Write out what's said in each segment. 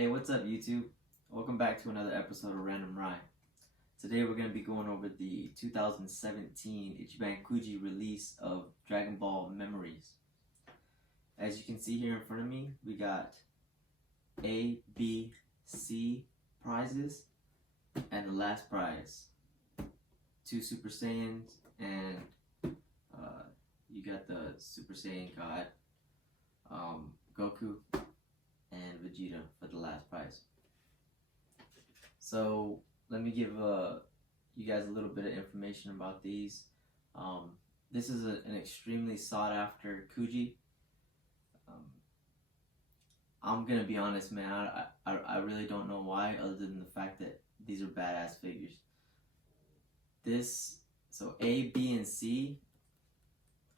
Hey, what's up YouTube? Welcome back to another episode of Random Ride. Today we're going to be going over the 2017 Ichiban Kuji release of Dragon Ball Memories. As you can see here in front of me, we got A, B, C prizes, and the last prize, 2 Super Saiyans, and you got the Super Saiyan God, Goku, and Vegeta for the last prize. So let me give you guys a little bit of information about these. This is an extremely sought after Kuji. I'm gonna be honest, man, I really don't know why, other than the fact that these are badass figures. So A, B, and C,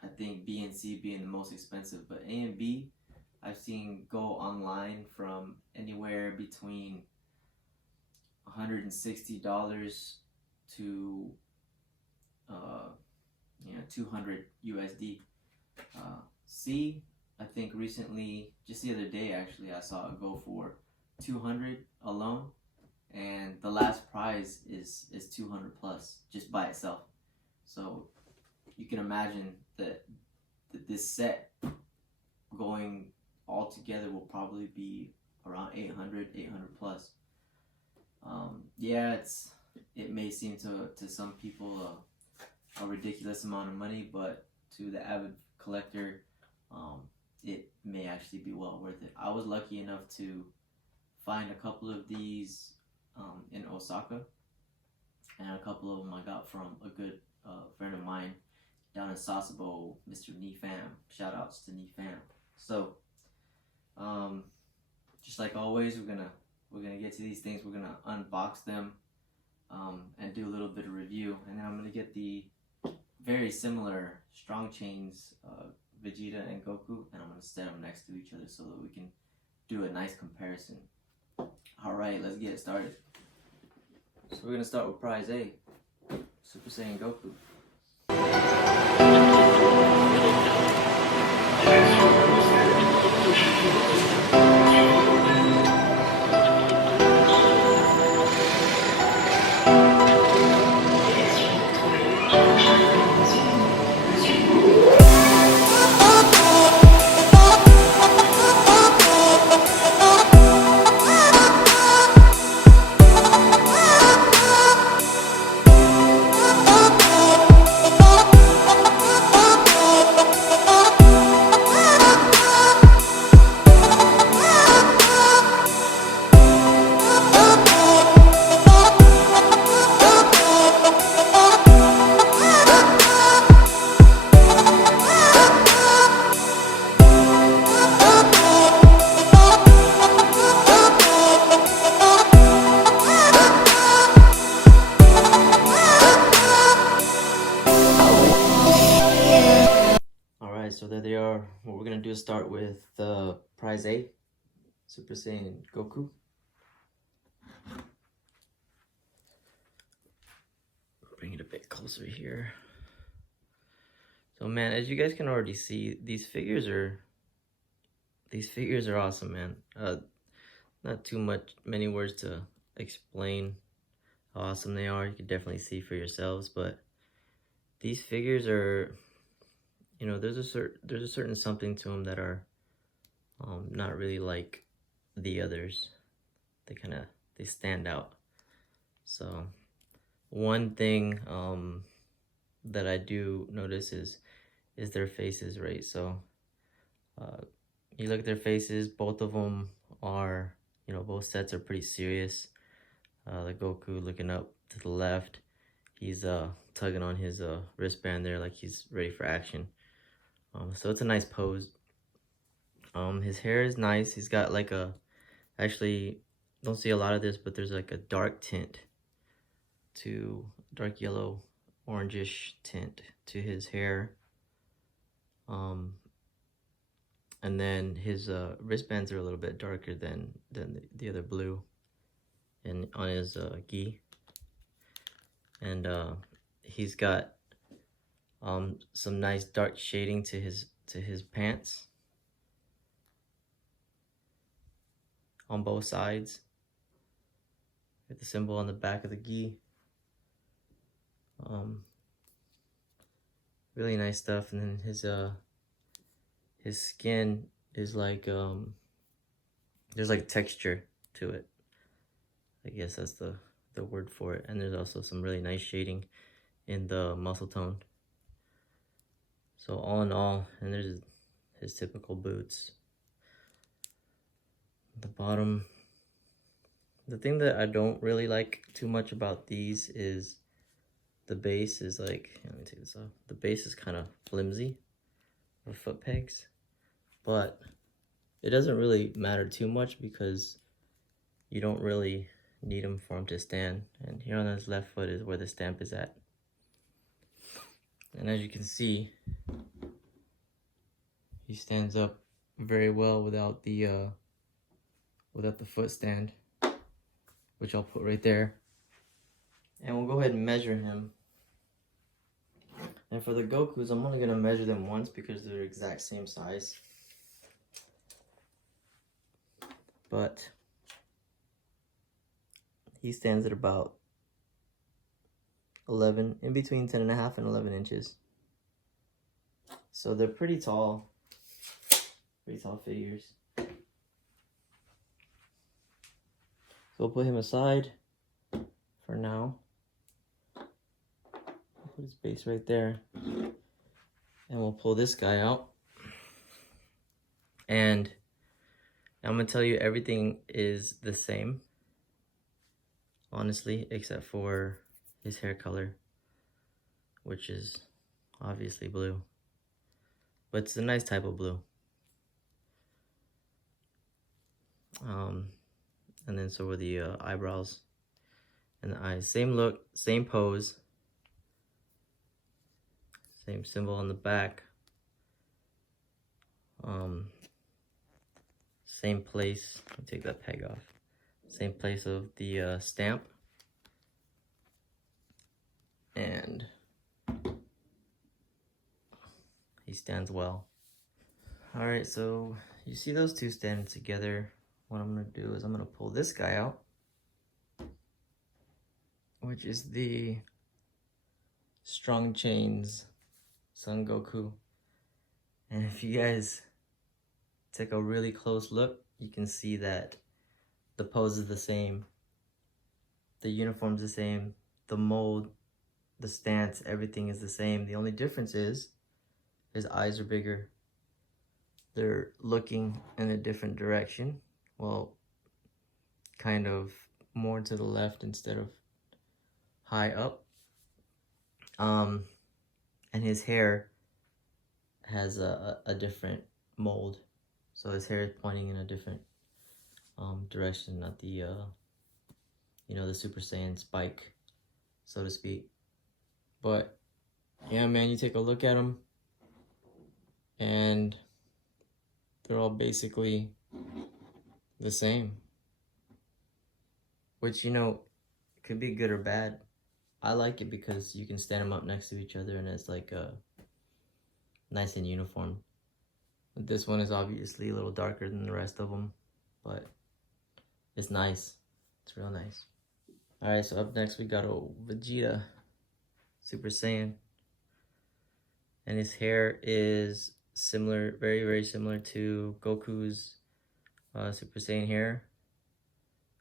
I think B and C being the most expensive, but A and B I've seen go online from anywhere between $160 to 200 USD. C, I think recently, just the other day actually, I saw it go for 200 alone, and the last prize is 200 plus just by itself. So you can imagine that this set going all together will probably be around 800 plus. Yeah, it may seem to some people a ridiculous amount of money, but to the avid collector, it may actually be well worth it. I was lucky enough to find a couple of these in Osaka, and a couple of them I got from a good friend of mine down in Sasebo, Mr. Nifam. Shout outs to Nifam. So just like always, we're gonna get to these things. We're gonna unbox them and do a little bit of review, and then I'm gonna get the very similar strong chains Vegeta and Goku, and I'm gonna set them next to each other so that we can do a nice comparison. All right, let's get it started. So we're gonna start with prize A, Super Saiyan Goku. So there they are. What we're gonna do is start with prize A, Super Saiyan Goku. Bring it a bit closer here. So man, as you guys can already see, these figures are awesome, man. Not too many words to explain how awesome they are. You can definitely see for yourselves, but these figures are, you know, there's a certain something to them that are not really like the others. They stand out. So one thing that I do notice is their faces, right? So you look at their faces, both of them are, you know, both sets are pretty serious. The Goku looking up to the left, he's tugging on his wristband there like he's ready for action. So it's a nice pose. His hair is nice. He's got like actually don't see a lot of this, but there's like a dark tint to dark yellow, orangish tint to his hair. And then his wristbands are a little bit darker than the other blue, and on his gi. And he's got some nice dark shading to his pants. on both sides. With the symbol on the back of the gi. Really nice stuff. And then his skin is like there's like texture to it. I guess that's the word for it. And there's also some really nice shading in the muscle tone. So all in all, and there's his typical boots. The bottom. The thing that I don't really like too much about these is the base is like, let me take this off. The base is kind of flimsy for foot pegs, but it doesn't really matter too much because you don't really need them for him to stand. And here on his left foot is where the stamp is at. And as you can see, he stands up very well without the foot stand, which I'll put right there. And we'll go ahead and measure him. And for the Gokus, I'm only gonna measure them once because they're the exact same size. But he stands at about 11, in between 10.5 and 11 inches. So they're pretty tall figures. So we'll put him aside for now. Put his base right there. And we'll pull this guy out. And I'm gonna tell you everything is the same, honestly, except for his hair color, which is obviously blue. But it's a nice type of blue. And then so were the eyebrows and the eyes. Same look, same pose. Same symbol on the back. Same place. Let me take that peg off. Same place of the stamp. And he stands well. Alright, so you see those two standing together. What I'm going to do is I'm going to pull this guy out, which is the Strong Chains Son Goku. And if you guys take a really close look, you can see that the pose is the same, the uniform's the same, the mold, the stance, everything is the same. The only difference is his eyes are bigger. They're looking in a different direction. Well, kind of more to the left instead of high up. And his hair has a different mold. So his hair is pointing in a different direction, not the, you know, the Super Saiyan spike, so to speak. But, yeah, man, you take a look at them, and they're all basically the same. Which, you know, could be good or bad. I like it because you can stand them up next to each other and it's like nice and uniform. This one is obviously a little darker than the rest of them, but it's nice. It's real nice. Alright, so up next we got a Vegeta Super Saiyan. And his hair is similar, very, very similar to Goku's Super Saiyan hair.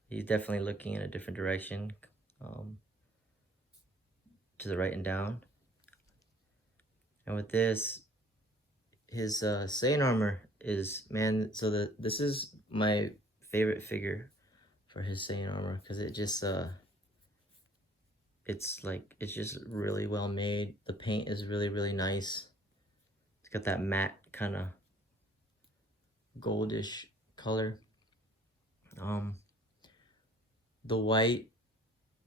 He's definitely looking in a different direction, to the right and down. And with this, his Saiyan armor is, man, so this is my favorite figure for his Saiyan armor, because it just, it's just really well made. The paint is really, really nice. It's got that matte kind of goldish color. The white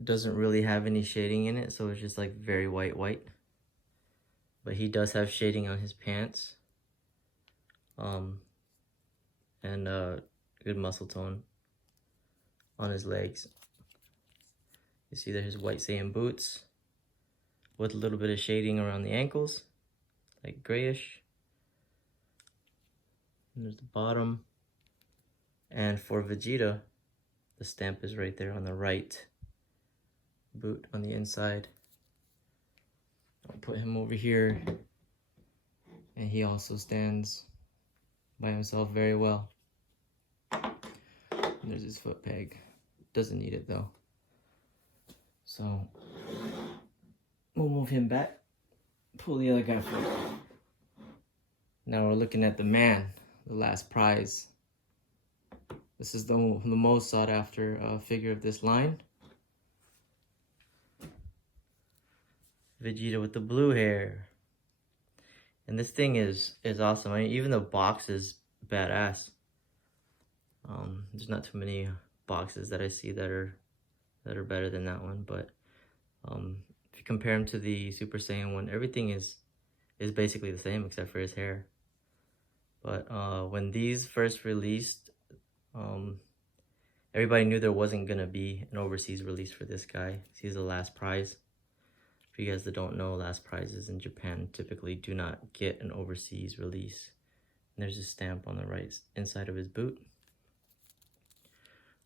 doesn't really have any shading in it, so it's just like very white. But he does have shading on his pants. And good muscle tone on his legs. You see there's his white Saiyan boots with a little bit of shading around the ankles, like grayish. And there's the bottom. And for Vegeta, the stamp is right there on the right boot on the inside. I'll put him over here, and he also stands by himself very well. And there's his foot peg. Doesn't need it though. So we'll move him back. Pull the other guy forward. Now we're looking at the man, the last prize. This is the most sought after figure of this line. Vegeta with the blue hair. And this thing is awesome. I mean, even the box is badass. There's not too many boxes that I see that are better than that one, but if you compare him to the Super Saiyan one, everything is basically the same except for his hair. But when these first released, everybody knew there wasn't gonna be an overseas release for this guy. He's the last prize. For you guys that don't know, last prizes in Japan typically do not get an overseas release. And there's a stamp on the right inside of his boot.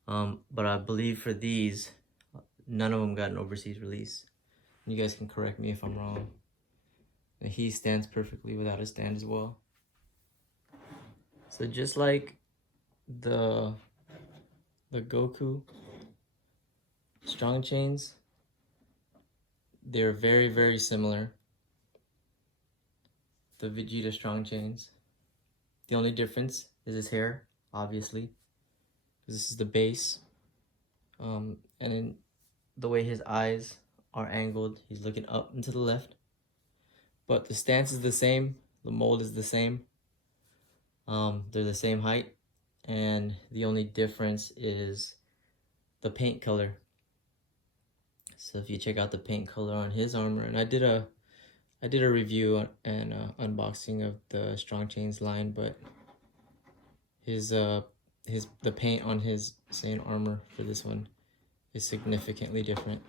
But I believe for these, none of them got an overseas release. You guys can correct me if I'm wrong. And he stands perfectly without a stand as well. So just like the Goku strong chains, they're very, very similar. The Vegeta strong chains. The only difference is his hair, obviously. This is the base. And then the way his eyes are angled, he's looking up and to the left. But the stance is the same. The mold is the same. They're the same height. And the only difference is the paint color. So if you check out the paint color on his armor, and I did a review and unboxing of the Strong Chains line, but the paint on his Saiyan armor for this one is significantly different.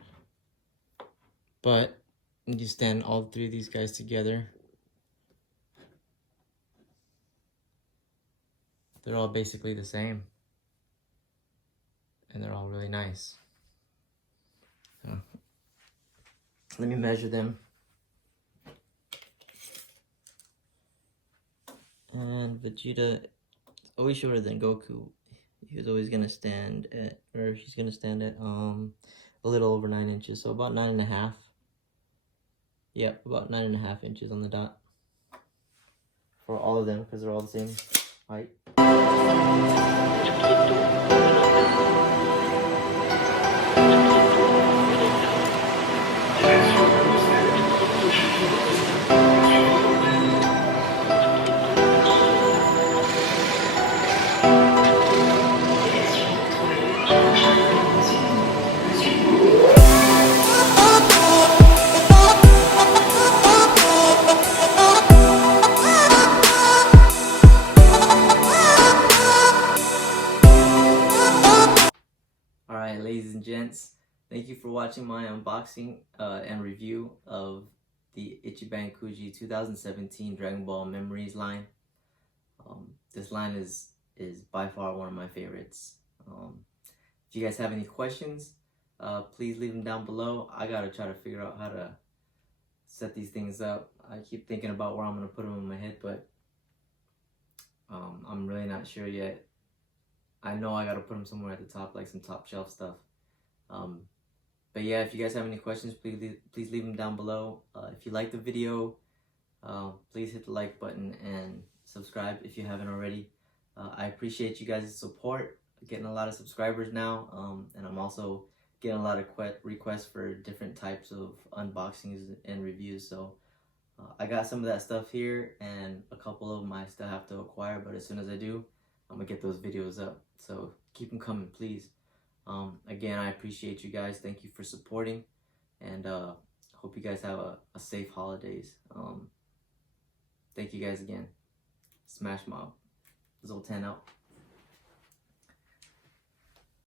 But you stand all three of these guys together, they're all basically the same, and they're all really nice. So, let me measure them. And Vegeta is always shorter than Goku. He was always gonna stand at, or she's gonna stand at a little over 9 inches, so about 9.5. Yep, about 9.5 inches on the dot for all of them, because they're all the same height. Alright, ladies and gents, thank you for watching my unboxing and review of the Ichiban Kuji 2017 Dragon Ball Memories line. This line is by far one of my favorites. If you guys have any questions, please leave them down below. I gotta try to figure out how to set these things up. I keep thinking about where I'm gonna put them in my head, but I'm really not sure yet. I know I gotta put them somewhere at the top, like some top shelf stuff. But yeah, if you guys have any questions, please leave them down below. If you like the video, please hit the like button and subscribe if you haven't already. I appreciate you guys' support. I'm getting a lot of subscribers now, and I'm also getting a lot of requests for different types of unboxings and reviews. So I got some of that stuff here, and a couple of them I still have to acquire, but as soon as I do, I'm gonna get those videos up. So keep them coming, please. Again, I appreciate you guys. Thank you for supporting, and hope you guys have a safe holidays. Thank you guys again. Smash Mob. Zoltan out.